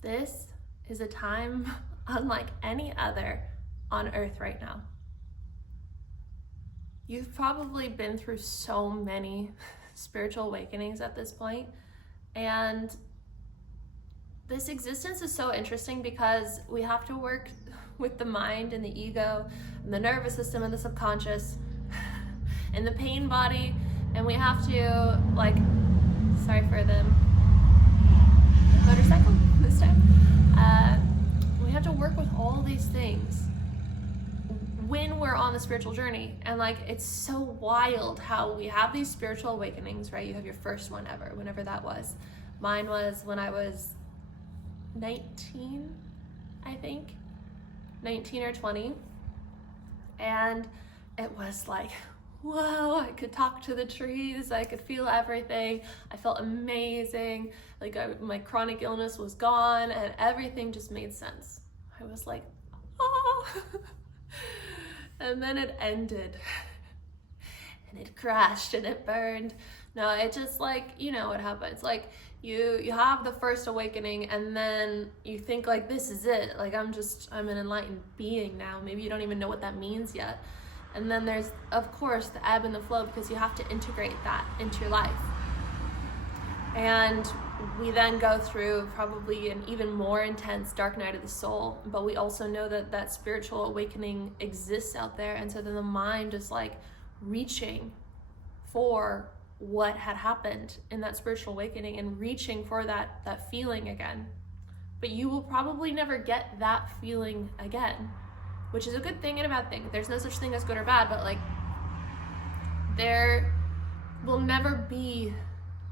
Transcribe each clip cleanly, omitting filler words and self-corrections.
This is a time unlike any other on earth right now. You've probably been through so many spiritual awakenings at this point, and this existence is so interesting because we have to work with the mind and the ego and the nervous system and the subconscious and the pain body, and we have to, like, sorry for the motorcycle this time, we have to work with all these things when we're on the spiritual journey. And like, it's so wild how we have these spiritual awakenings, right? You have your first one ever, whenever that was. Mine was when I was 19, I think, 19 or 20. And it was like, whoa, I could talk to the trees, I could feel everything, I felt amazing, like my chronic illness was gone and everything just made sense. I was like, oh. And then it ended and it crashed and it burned. No, it just, like, you know what happens, like you have the first awakening and then you think like, this is it, like I'm an enlightened being now. Maybe you don't even know what that means yet. And then there's, of course, the ebb and the flow, because you have to integrate that into your life. And we then go through probably an even more intense dark night of the soul, but we also know that that spiritual awakening exists out there. And so then the mind is like reaching for what had happened in that spiritual awakening and reaching for that feeling again. But you will probably never get that feeling again, which is a good thing and a bad thing. There's no such thing as good or bad, but like, there will never be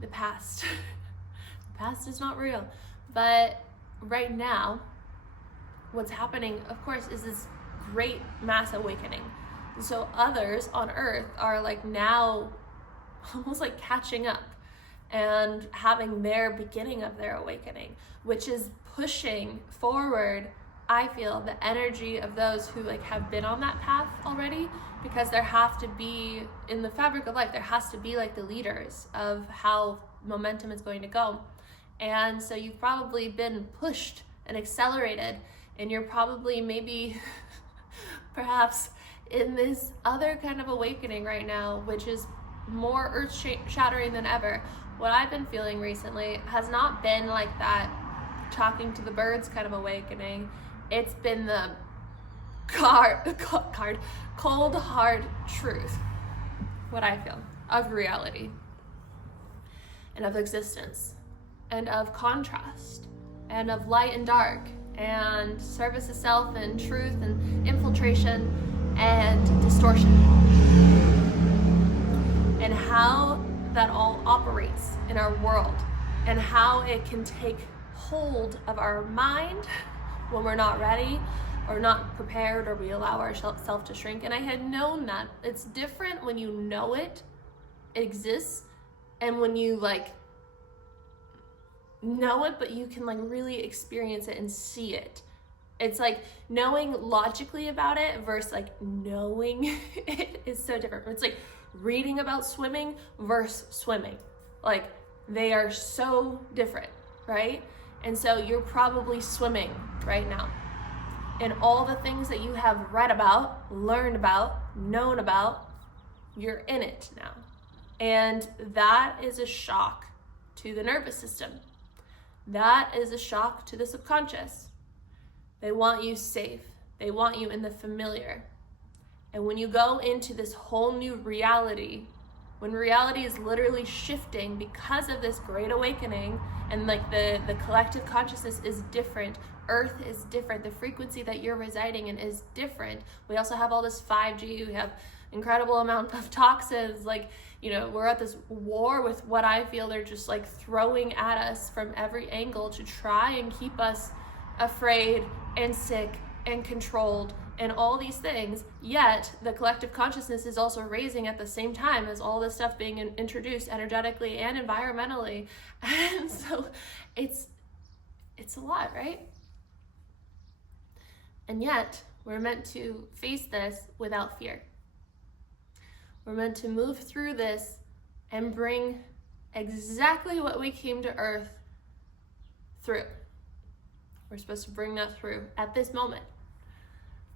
the past. The past is not real. But right now, what's happening, of course, is this great mass awakening. And so others on earth are like now almost like catching up and having their beginning of their awakening, which is pushing forward, I feel, the energy of those who like have been on that path already, because there have to be, in the fabric of life, there has to be like the leaders of how momentum is going to go. And so you've probably been pushed and accelerated, and you're probably maybe perhaps in this other kind of awakening right now, which is more earth-shattering than ever. What I've been feeling recently has not been like that talking to the birds kind of awakening. It's been the cold, hard truth, what I feel, of reality and of existence and of contrast and of light and dark and service of self and truth and infiltration and distortion, and how that all operates in our world and how it can take hold of our mind when we're not ready or not prepared, or we allow ourselves to shrink. And I had known that it's different when you know it exists and when you like know it, but you can like really experience it and see it. It's like knowing logically about it versus like knowing it is so different. It's like reading about swimming versus swimming. Like, they are so different, right? And so you're probably swimming right now. And all the things that you have read about, learned about, known about, you're in it now. And that is a shock to the nervous system. That is a shock to the subconscious. They want you safe. They want you in the familiar. And when you go into this whole new reality, when reality is literally shifting because of this great awakening, and like the collective consciousness is different, Earth is different, the frequency that you're residing in is different. We also have all this 5G, we have incredible amount of toxins, like, you know, we're at this war with what I feel they're just like throwing at us from every angle to try and keep us afraid and sick and controlled and all these things. Yet the collective consciousness is also raising at the same time as all this stuff being introduced energetically and environmentally. And so it's a lot, right? And yet we're meant to face this without fear. We're meant to move through this and bring exactly what we came to Earth through. We're supposed to bring that through at this moment.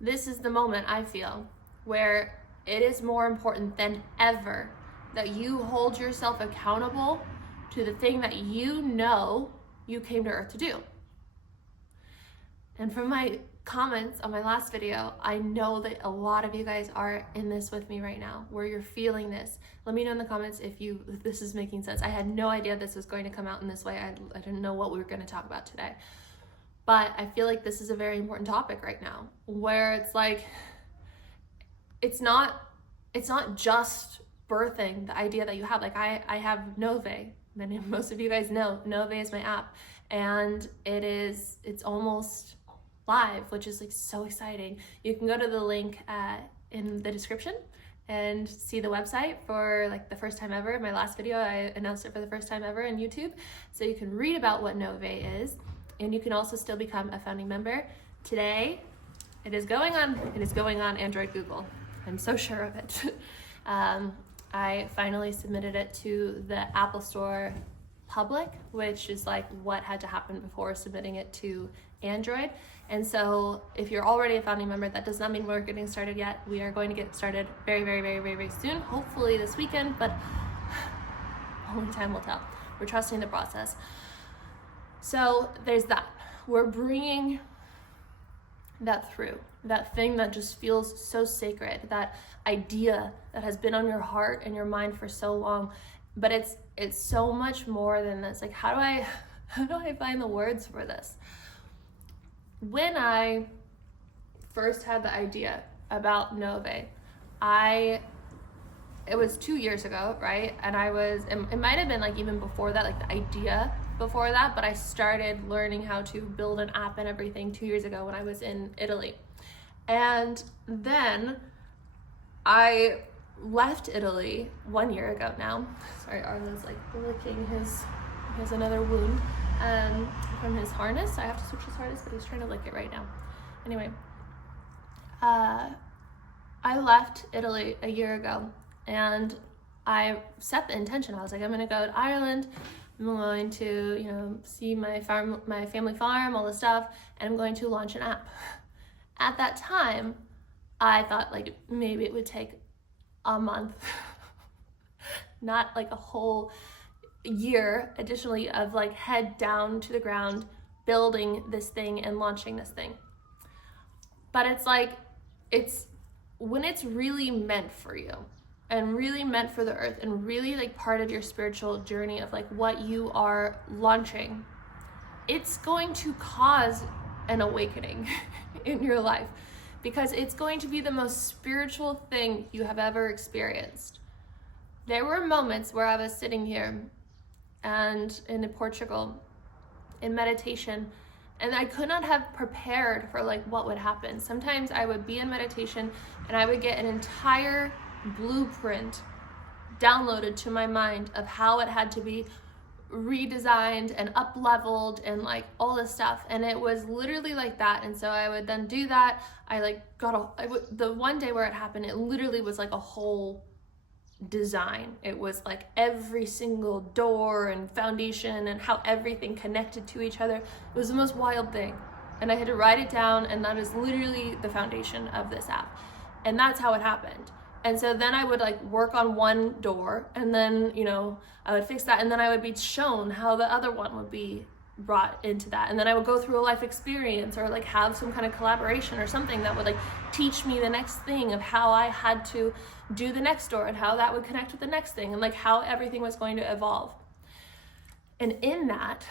This is the moment, I feel, where it is more important than ever that you hold yourself accountable to the thing that you know you came to Earth to do. And from my comments on my last video, I know that a lot of you guys are in this with me right now, where you're feeling this. Let me know in the comments if this is making sense. I had no idea this was going to come out in this way. I didn't know what we were going to talk about today. But I feel like this is a very important topic right now, where it's like, it's not just birthing the idea that you have. Like I have NŌVÉ. Most of you guys know NŌVÉ is my app, and it's almost live, which is like so exciting. You can go to the link in the description and see the website for like the first time ever. In my last video, I announced it for the first time ever on YouTube, so you can read about what NŌVÉ is, and you can also still become a founding member. Today, it is going on Android Google. I'm so sure of it. I finally submitted it to the Apple Store public, which is like what had to happen before submitting it to Android. And so if you're already a founding member, that does not mean we're getting started yet. We are going to get started very, very, very, very, very soon, hopefully this weekend, but only time will tell. We're trusting the process. So there's that. We're bringing that through, that thing that just feels so sacred, that idea that has been on your heart and your mind for so long. But it's so much more than this. Like, how do I find the words for this? When I first had the idea about NŌVÉ, it was 2 years ago, right? And it might have been like even before that, like the idea before that, but I started learning how to build an app and everything 2 years ago when I was in Italy. And then I left Italy 1 year ago now. Sorry, Arlo's like licking he has another wound from his harness. I have to switch his harness, but he's trying to lick it right now. Anyway, I left Italy a year ago, and I set the intention. I was like, I'm gonna go to Ireland. I'm going to, see my family farm, all this stuff, and I'm going to launch an app. At that time, I thought like maybe it would take a month, not like a whole year additionally of like head down to the ground, building this thing and launching this thing. But it's like, when it's really meant for you and really meant for the earth and really like part of your spiritual journey of like what you are launching, it's going to cause an awakening in your life, because it's going to be the most spiritual thing you have ever experienced. There were moments where I was sitting here and in Portugal in meditation, and I could not have prepared for like what would happen. Sometimes I would be in meditation and I would get an entire blueprint downloaded to my mind of how it had to be redesigned and up leveled and like all this stuff, and it was literally like that. And so I would then do that. I like the one day where it happened, it literally was like a whole design. It was like every single door and foundation and how everything connected to each other. It was the most wild thing, and I had to write it down, and that is literally the foundation of this app, and that's how it happened. And so then I would like work on one door, and then I would fix that, and then I would be shown how the other one would be brought into that, and then I would go through a life experience or like have some kind of collaboration or something that would like teach me the next thing of how I had to do the next door and how that would connect with the next thing and like how everything was going to evolve. And in that,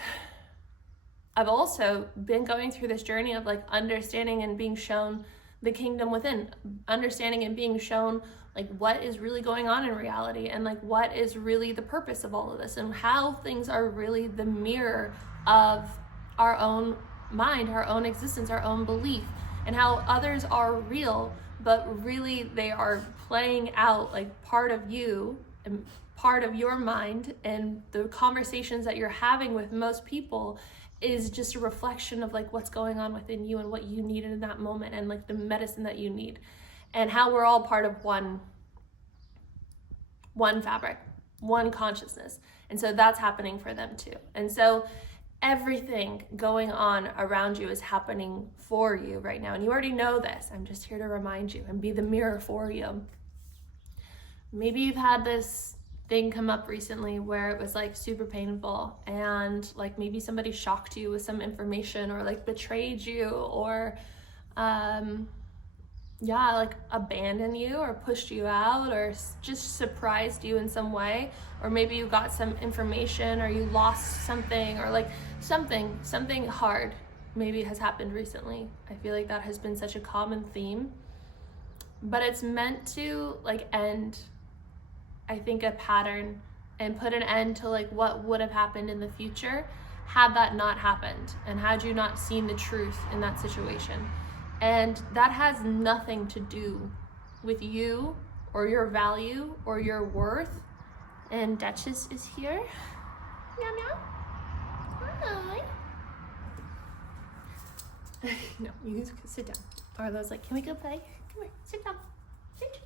I've also been going through this journey of like understanding and being shown the kingdom within, understanding and being shown like what is really going on in reality, and like what is really the purpose of all of this, and how things are really the mirror of our own mind, our own existence, our own belief, and how others are real, but really they are playing out like part of you and part of your mind, and the conversations that you're having with most people is just a reflection of like what's going on within you and what you need in that moment, and like the medicine that you need, and how we're all part of one fabric, one consciousness. And so that's happening for them too. And so everything going on around you is happening for you right now. And you already know this. I'm just here to remind you and be the mirror for you. Maybe you've had this thing come up recently where it was like super painful, and like maybe somebody shocked you with some information, or like betrayed you, or like abandoned you or pushed you out, or just surprised you in some way. Or maybe you got some information, or you lost something, or like something hard maybe has happened recently. I feel like that has been such a common theme, but it's meant to like end, I think, a pattern and put an end to like what would have happened in the future had that not happened, and had you not seen the truth in that situation. And that has nothing to do with you or your value or your worth. And Duchess is here. Meow meow. Hi. No, you can sit down. Arlo's like, can we go play? Come here, sit down. Sit.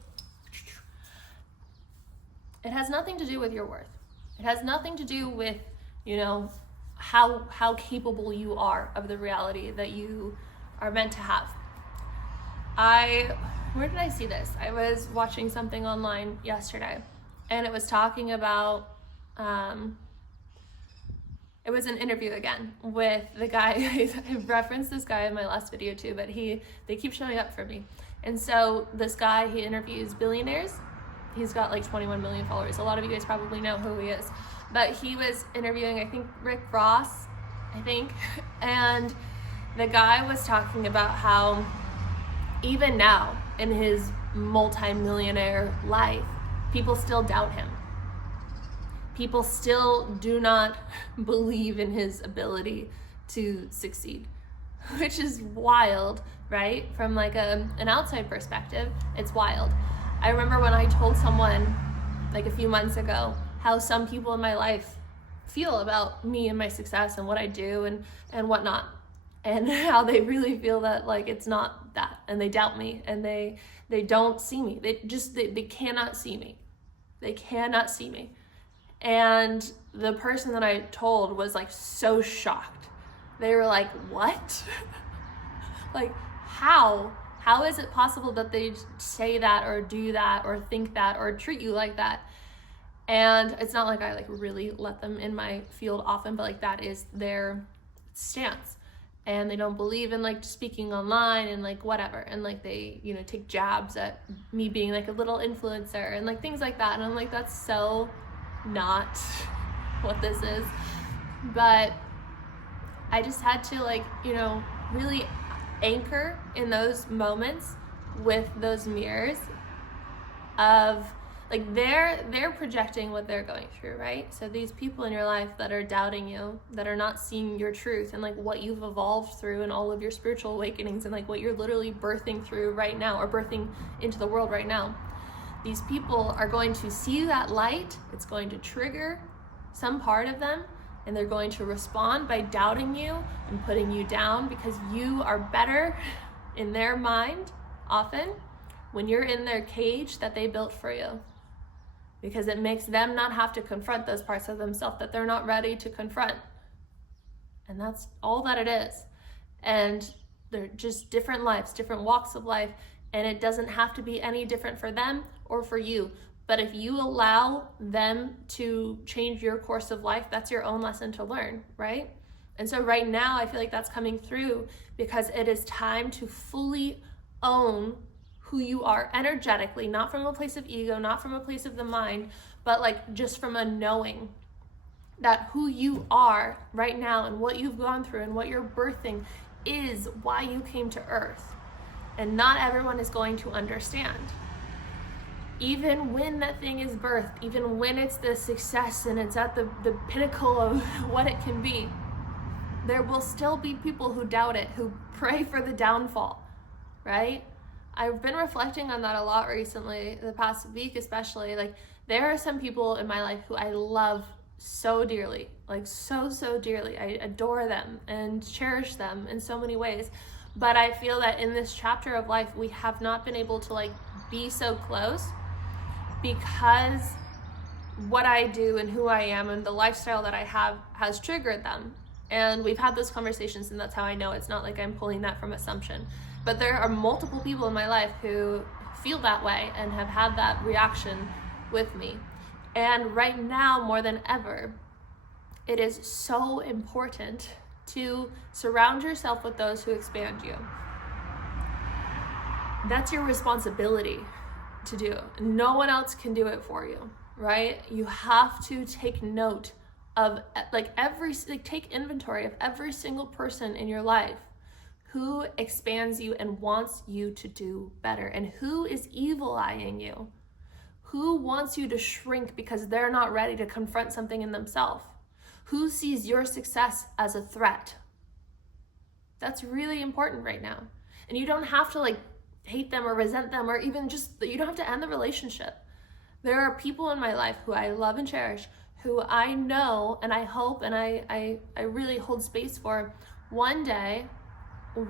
It has nothing to do with your worth. It has nothing to do with, you know, how capable you are of the reality that you are meant to have. Where did I see this? I was watching something online yesterday, and it was talking about, it was an interview again with the guy. I referenced this guy in my last video too, but they keep showing up for me. And so this guy, he interviews billionaires. He's got like 21 million followers. A lot of you guys probably know who he is. But he was interviewing, I think, Rick Ross, and the guy was talking about how even now in his multi-millionaire life, people still doubt him. People still do not believe in his ability to succeed, which is wild, right? From like an outside perspective, it's wild. I remember when I told someone like a few months ago how some people in my life feel about me and my success and what I do and whatnot, and how they really feel that like it's not that, and they doubt me, and they don't see me. They cannot see me. They cannot see me. And the person that I told was like so shocked. They were like, what? Like, how is it possible that they say that or do that or think that or treat you like that? And it's not like I like really let them in my field often, but like that is their stance. And they don't believe in like speaking online and like whatever, and like they, you know, take jabs at me being like a little influencer and like things like that. And I'm like, that's so not what this is. But I just had to like, you know, really anchor in those moments with those mirrors of like they're projecting what they're going through, right? So these people in your life that are doubting you, that are not seeing your truth and like what you've evolved through and all of your spiritual awakenings and like what you're literally birthing through right now, or birthing into the world right now. These people are going to see that light. It's going to trigger some part of them, and they're going to respond by doubting you and putting you down, because you are better in their mind often when you're in their cage that they built for you, because it makes them not have to confront those parts of themselves that they're not ready to confront. And that's all that it is. And they're just different lives, different walks of life, and it doesn't have to be any different for them or for you. But if you allow them to change your course of life, that's your own lesson to learn, right? And so right now, I feel like that's coming through, because it is time to fully own who you are energetically, not from a place of ego, not from a place of the mind, but like just from a knowing that who you are right now and what you've gone through and what you're birthing is why you came to Earth. And not everyone is going to understand. Even when that thing is birthed, even when it's the success and it's at the pinnacle of what it can be, there will still be people who doubt it, who pray for the downfall, right? I've been reflecting on that a lot recently, the past week especially. Like, there are some people in my life who I love so dearly, like so dearly. I adore them and cherish them in so many ways. But I feel that in this chapter of life, we have not been able to like be so close, because what I do and who I am and the lifestyle that I have has triggered them. And we've had those conversations, and that's how I know. It's not like I'm pulling that from assumption. But there are multiple people in my life who feel that way and have had that reaction with me. And right now, more than ever, it is so important to surround yourself with those who expand you. That's your responsibility to do. No one else can do it for you, right? You have to take note of take inventory of every single person in your life who expands you and wants you to do better, and who is evil-eyeing you, who wants you to shrink because they're not ready to confront something in themselves, who sees your success as a threat. That's really important right now. And you don't have to hate them or resent them, or even you don't have to end the relationship. There are people in my life who I love and cherish, who I know and I hope and I really hold space for. One day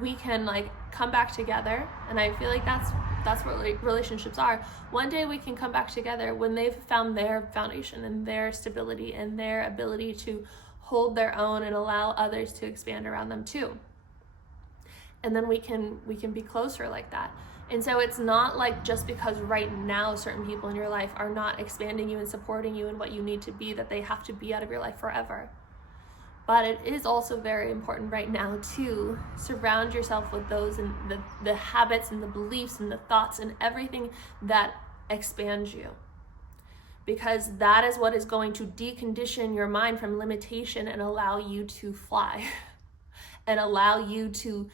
we can come back together, and I feel like that's what relationships are. One day we can come back together when they've found their foundation and their stability and their ability to hold their own and allow others to expand around them too. And then we can be closer like that. And so it's not just because right now certain people in your life are not expanding you and supporting you in what you need to be, that they have to be out of your life forever. But it is also very important right now to surround yourself with those and the habits and the beliefs and the thoughts and everything that expands you. Because that is what is going to decondition your mind from limitation and allow you to fly and allow you to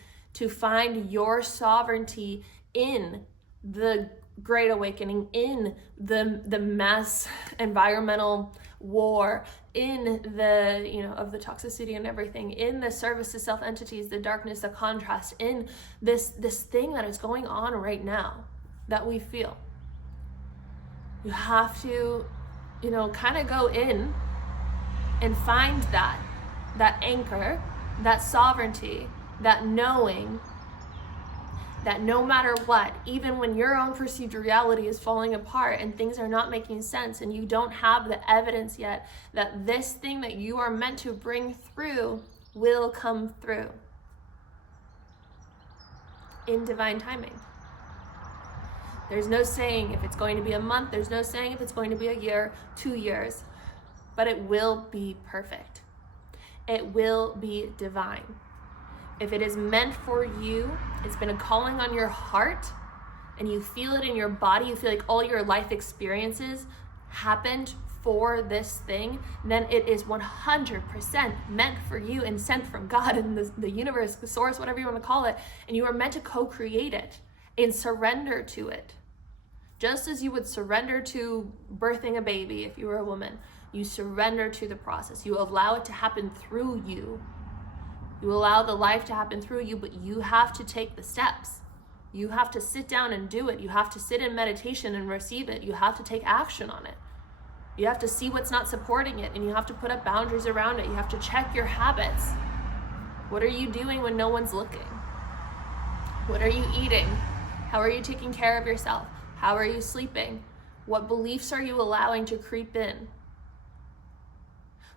find your sovereignty in the Great Awakening, in the mass environmental war, in the of the toxicity and everything, in the service to self entities, the darkness, the contrast, in this thing that is going on right now that we feel. You have to kind of go in and find that anchor, that sovereignty, that knowing that no matter what, even when your own perceived reality is falling apart and things are not making sense and you don't have the evidence yet, that this thing that you are meant to bring through will come through in divine timing. There's no saying if it's going to be a month, there's no saying if it's going to be a year, 2 years, but it will be perfect. It will be divine. If it is meant for you, it's been a calling on your heart, and you feel it in your body, you feel like all your life experiences happened for this thing, then it is 100% meant for you and sent from God and the universe, the source, whatever you want to call it, and you are meant to co-create it and surrender to it. Just as you would surrender to birthing a baby if you were a woman, you surrender to the process. You allow it to happen through you. You allow the life to happen through you, but you have to take the steps. You have to sit down and do it. You have to sit in meditation and receive it. You have to take action on it. You have to see what's not supporting it, and you have to put up boundaries around it. You have to check your habits. What are you doing when no one's looking? What are you eating? How are you taking care of yourself? How are you sleeping? What beliefs are you allowing to creep in?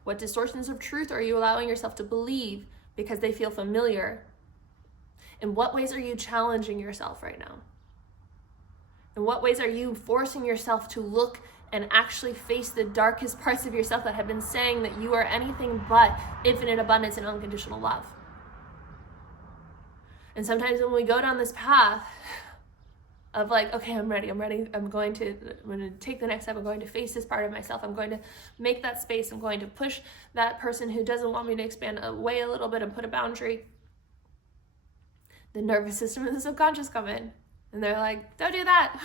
What distortions of truth are you allowing yourself to believe because they feel familiar? In what ways are you challenging yourself right now? In what ways are you forcing yourself to look and actually face the darkest parts of yourself that have been saying that you are anything but infinite abundance and unconditional love? And sometimes when we go down this path of okay, I'm ready, I'm going to take the next step, I'm going to face this part of myself, I'm going to make that space, I'm going to push that person who doesn't want me to expand away a little bit and put a boundary, the nervous system and the subconscious come in, and they're like, don't do that,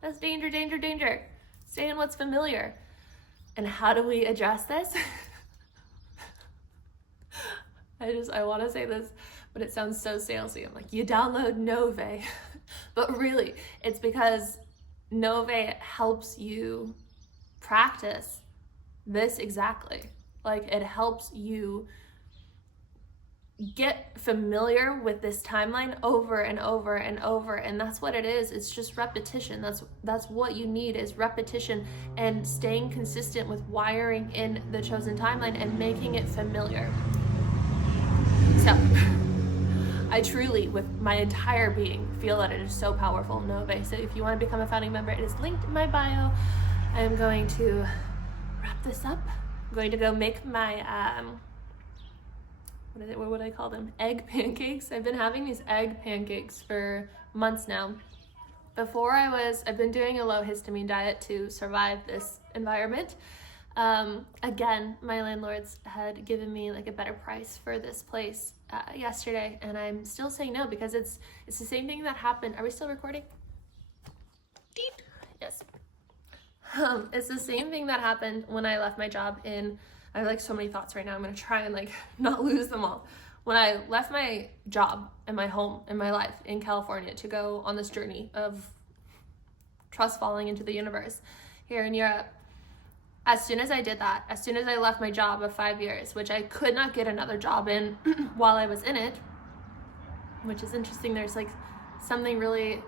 that's danger, danger, danger, stay in what's familiar. And how do we address this? I want to say this, but it sounds so salesy. I'm like, you download NŌVÉ. But really, it's because NŌVÉ helps you practice this exactly. It helps you get familiar with this timeline over and over and over, and that's what it is. It's just repetition. That's what you need, is repetition and staying consistent with wiring in the chosen timeline and making it familiar. So I truly, with my entire being, feel that it is so powerful, NŌVÉ. So if you want to become a founding member, it is linked in my bio. I am going to wrap this up. I'm going to go make my what would I call them? Egg pancakes. I've been having these egg pancakes for months now. Before I've been doing a low histamine diet to survive this environment. Again, my landlords had given me like a better price for this place yesterday, and I'm still saying no because it's the same thing that happened. Are we still recording? Yes. It's the same thing that happened when I left my job I have like so many thoughts right now. I'm gonna try and like not lose them all. When I left my job and my home and my life in California to go on this journey of trust falling into the universe here in Europe, as soon as I did that, as soon as I left my job of 5 years, which I could not get another job in while I was in it, which is interesting. There's like something really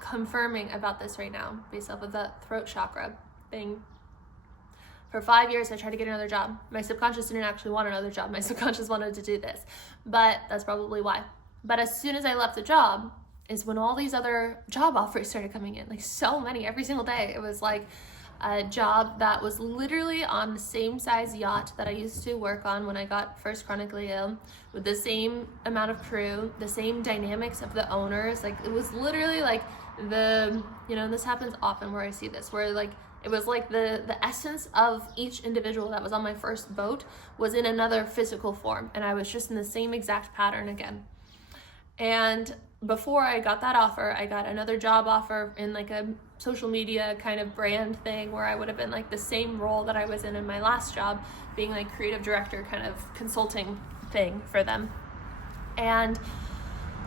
confirming about this right now based off of the throat chakra thing. For 5 years, I tried to get another job. My subconscious didn't actually want another job. My subconscious wanted to do this, but that's probably why. But as soon as I left the job is when all these other job offers started coming in, like so many every single day. It was like a job that was literally on the same size yacht that I used to work on when I got first chronically ill, with the same amount of crew, the same dynamics of the owners. Like it was literally like this happens often where I see this, where like it was like the essence of each individual that was on my first boat was in another physical form, and I was just in the same exact pattern again. And before I got that offer, I got another job offer in like a social media kind of brand thing where I would have been like the same role that I was in my last job, being like creative director kind of consulting thing for them. And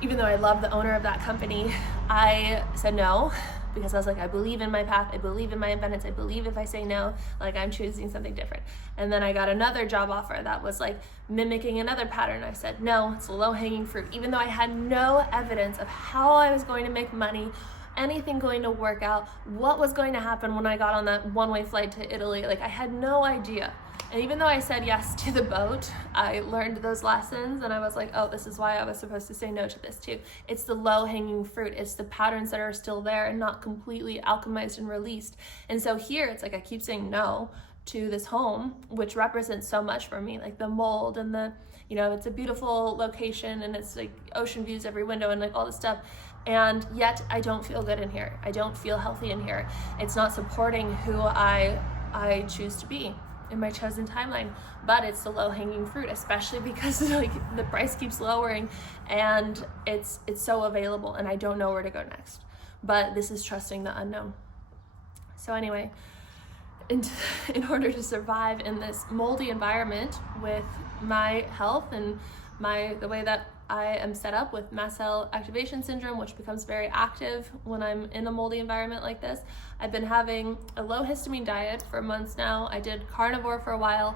even though I love the owner of that company, I said no, because I was like, I believe in my path, I believe in my independence, I believe if I say no, like I'm choosing something different. And then I got another job offer that was like mimicking another pattern. I said no, it's low-hanging fruit, even though I had no evidence of how I was going to make money, anything going to work out, what was going to happen when I got on that one-way flight to Italy. Like I had no idea. And even though I said yes to the boat, I learned those lessons, and I was like, oh, this is why I was supposed to say no to this too. It's the low-hanging fruit. It's the patterns that are still there and not completely alchemized and released. And so here, it's like I keep saying no to this home, which represents so much for me, like the mold and the, it's a beautiful location, and it's like ocean views every window and like all this stuff. And yet I don't feel good in here. I don't feel healthy in here. It's not supporting who I choose to be in my chosen timeline. But it's the low-hanging fruit, especially because like the price keeps lowering and it's so available, and I don't know where to go next. But this is trusting the unknown. So anyway, in order to survive in this moldy environment with my health and the way that I am set up with mast cell activation syndrome, which becomes very active when I'm in a moldy environment like this, I've been having a low histamine diet for months now. I did carnivore for a while.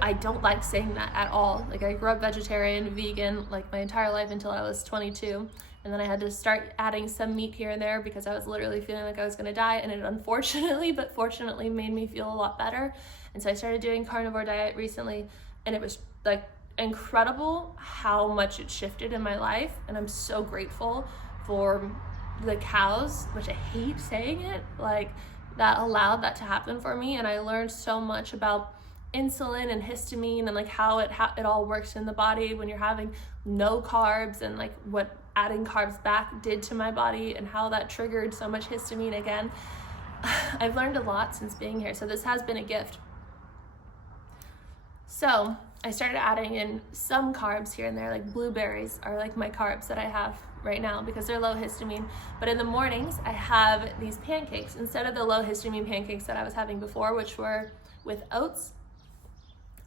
I don't like saying that at all. Like I grew up vegetarian, vegan, like my entire life until I was 22. And then I had to start adding some meat here and there because I was literally feeling like I was gonna die, and it unfortunately, but fortunately made me feel a lot better. And so I started doing carnivore diet recently, and it was like incredible how much it shifted in my life. And I'm so grateful for the cows, which I hate saying it, like that allowed that to happen for me. And I learned so much about insulin and histamine and like how it all works in the body when you're having no carbs, and like what adding carbs back did to my body and how that triggered so much histamine again. I've learned a lot since being here, so this has been a gift. So I started adding in some carbs here and there, like blueberries are like my carbs that I have right now because they're low histamine. But in the mornings, I have these pancakes instead of the low histamine pancakes that I was having before, which were with oats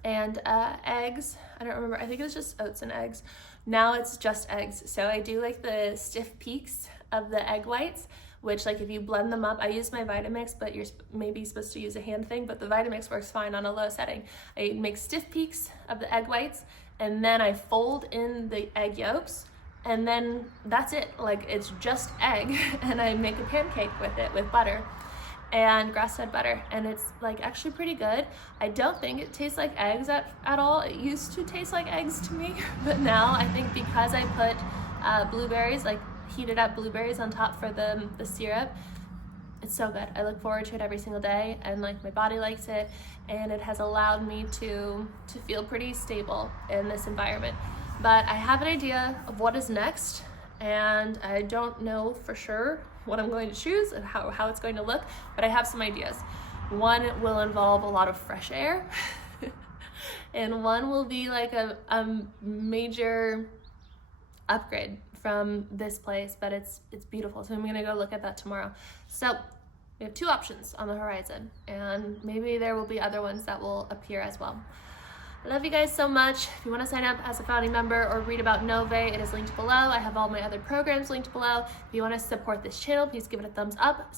and eggs. I don't remember, I think it was just oats and eggs. Now it's just eggs. So I do like the stiff peaks of the egg whites, which like if you blend them up, I use my Vitamix, but you're maybe supposed to use a hand thing, but the Vitamix works fine on a low setting. I make stiff peaks of the egg whites, and then I fold in the egg yolks, and then that's it. Like, it's just egg, and I make a pancake with it with butter and grass-fed butter, and it's like actually pretty good. I don't think it tastes like eggs at all. It used to taste like eggs to me, but now I think because I put blueberries, like heated up blueberries on top for the syrup, it's so good. I look forward to it every single day, and like my body likes it, and it has allowed me to feel pretty stable in this environment. But I have an idea of what is next, and I don't know for sure what I'm going to choose and how it's going to look, but I have some ideas. One will involve a lot of fresh air, and one will be like a major upgrade from this place, but it's beautiful. So I'm gonna go look at that tomorrow. So we have 2 options on the horizon, and maybe there will be other ones that will appear as well. I love you guys so much. If you want to sign up as a founding member or read about NŌVÉ, it is linked below. I have all my other programs linked below. If you want to support this channel, please give it a thumbs up.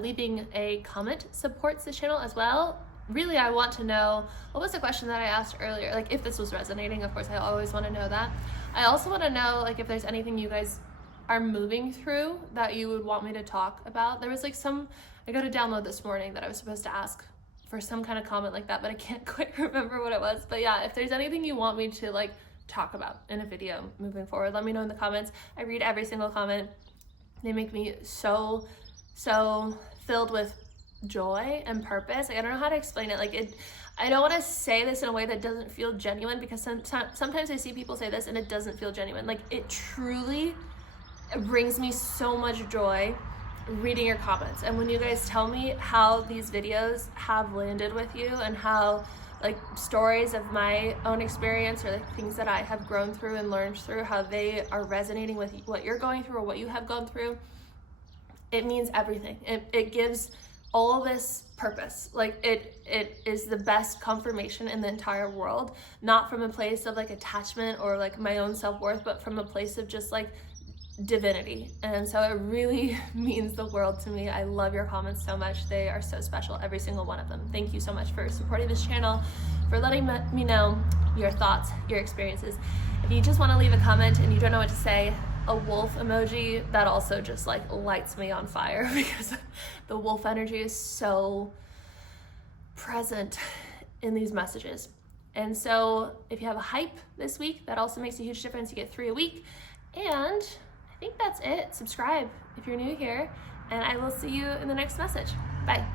Leaving a comment supports this channel as well. Really, I want to know, what was the question that I asked earlier? Like, if this was resonating, of course, I always want to know that. I also want to know, like, if there's anything you guys are moving through that you would want me to talk about. There was like I got a download this morning that I was supposed to ask for some kind of comment like that, but I can't quite remember what it was. But yeah, if there's anything you want me to like talk about in a video moving forward, let me know in the comments. I read every single comment. They make me so filled with joy and purpose. Like, I don't know how to explain it. Like, I don't want to say this in a way that doesn't feel genuine, because sometimes I see people say this and it doesn't feel genuine. Like, it truly brings me so much joy reading your comments, and when you guys tell me how these videos have landed with you, and how like stories of my own experience, or like things that I have grown through and learned through, how they are resonating with what you're going through or what you have gone through, it means everything. It gives all this purpose. Like, it is the best confirmation in the entire world, not from a place of like attachment or like my own self-worth, but from a place of just like divinity. And so it really means the world to me. I love your comments so much. They are so special, every single one of them. Thank you so much for supporting this channel, for letting me know your thoughts, your experiences. If you just want to leave a comment and you don't know what to say, a wolf emoji, that also just like lights me on fire, because the wolf energy is so present in these messages. And so if you have a hype this week, that also makes a huge difference. You get 3 a week. And I think that's it. Subscribe if you're new here, and I will see you in the next message. Bye.